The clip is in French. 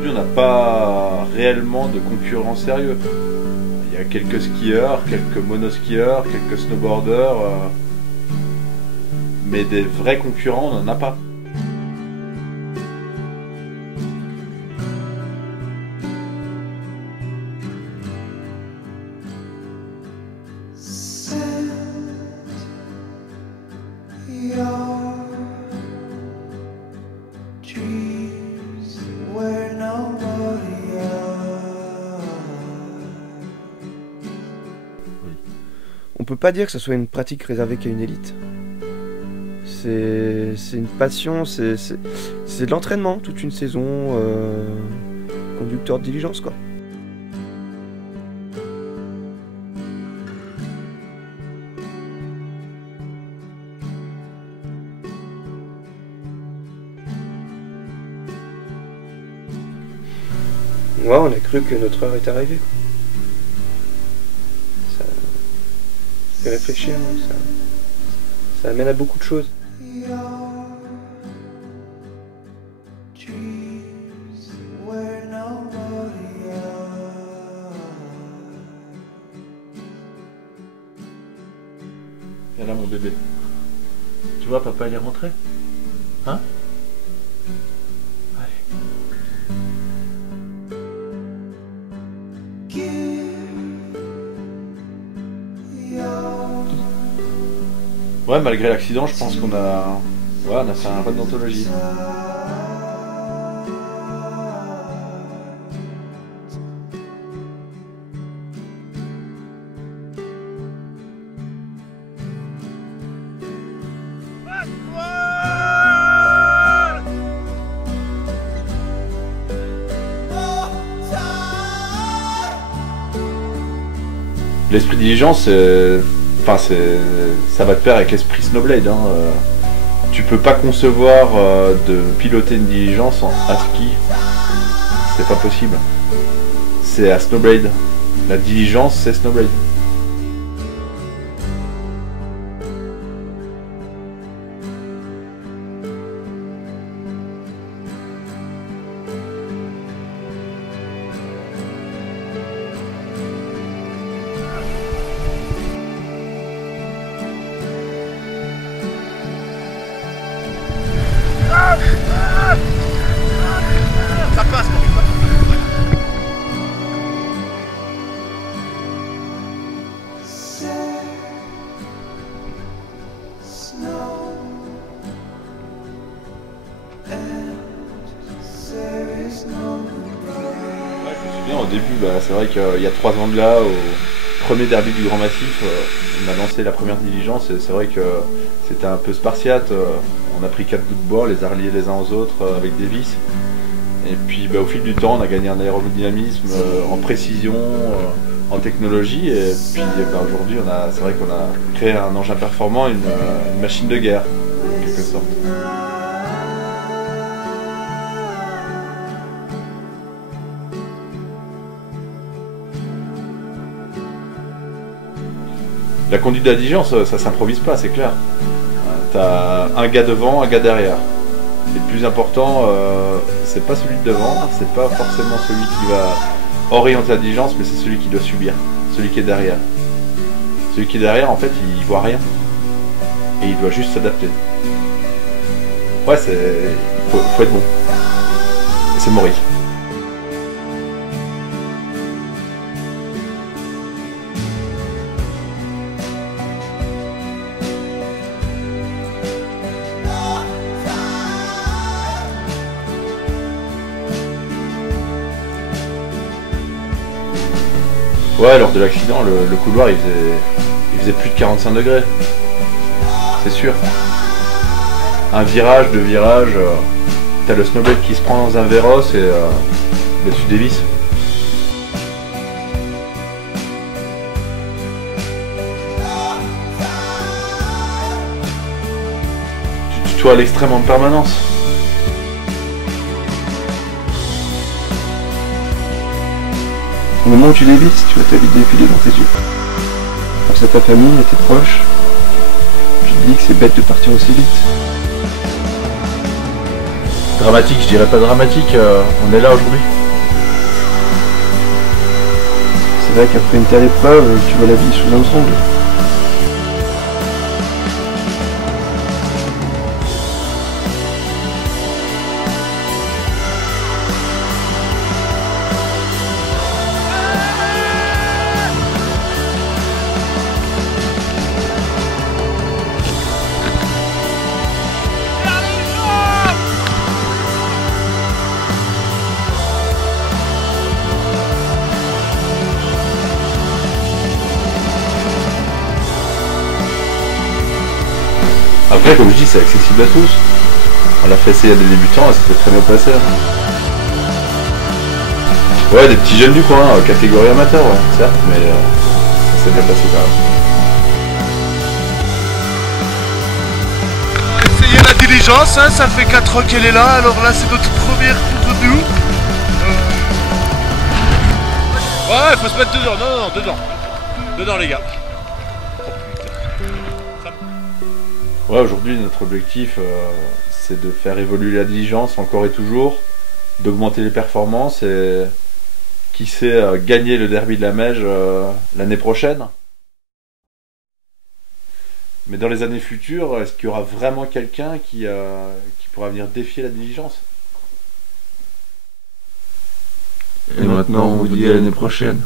aujourd'hui, on n'a pas réellement de concurrents sérieux. Il y a quelques skieurs, quelques monoskieurs, quelques snowboarders, mais des vrais concurrents, on n'en a pas. On peut pas dire que ce soit une pratique réservée qu'à une élite. C'est une passion, c'est de l'entraînement, toute une saison, conducteur de diligence quoi. Ouais, on a cru que notre heure est arrivée. Ça fait réfléchir, hein, ça amène à beaucoup de choses. Viens là mon bébé. Tu vois, papa il est rentré. Hein? Ouais, malgré l'accident, je pense qu'on a... Ouais, on a fait un run d'anthologie. L'esprit diligence, enfin, ça va de pair avec l'esprit Snowblade. Hein. Tu peux pas concevoir de piloter une diligence à ski. C'est pas possible. C'est à Snowblade. La diligence, c'est Snowblade. Ça passe quand tu passes. Ouais, je me souviens au début, c'est vrai qu'il y a 3 ans de là, au premier derby du Grand Massif, on a lancé la première diligence et c'est vrai que c'était un peu spartiate. On a pris 4 bouts de bois, les a reliés les uns aux autres avec des vis. Et puis au fil du temps, on a gagné en aérodynamisme, en précision, en technologie. Et puis aujourd'hui, c'est vrai qu'on a créé un engin performant, une machine de guerre, en quelque sorte. La conduite de la diligence, ça s'improvise pas, c'est clair. T'as un gars devant, un gars derrière. Et le plus important, c'est pas celui de devant, c'est pas forcément celui qui va orienter la diligence, mais c'est celui qui doit subir, celui qui est derrière. Celui qui est derrière, en fait, il voit rien. Et il doit juste s'adapter. Ouais, il faut être bon. Et c'est Maurice. Ouais, lors de l'accident, le couloir il faisait plus de 45 degrés. C'est sûr. Un virage, 2 virages, t'as le snowblade qui se prend dans un véros et tu dévisses. Tu tutoies à l'extrême en permanence. Au moment où tu dévisses, tu vas ta vie défiler dans tes yeux. Pense à ta famille, à tes proches. Tu te dis que c'est bête de partir aussi vite. Dramatique, je dirais pas dramatique, on est là aujourd'hui. C'est vrai qu'après une telle épreuve, tu vois la vie sous un autre angle. Après, comme je dis, c'est accessible à tous. On l'a fait essayer à des débutants et ça s'est très bien passé. Ouais, des petits jeunes du coin, catégorie amateur, ouais, certes, mais ça s'est bien passé quand même. Essayer la diligence, hein, ça fait 4 ans qu'elle est là, alors là c'est notre première pour nous. Ouais, faut se mettre dedans, non, dedans. Dedans les gars. Ouais, aujourd'hui, notre objectif, c'est de faire évoluer la diligence encore et toujours, d'augmenter les performances et, qui sait, gagner le derby de la Meige l'année prochaine. Mais dans les années futures, est-ce qu'il y aura vraiment quelqu'un qui pourra venir défier la diligence? Et maintenant, on vous dit à l'année prochaine.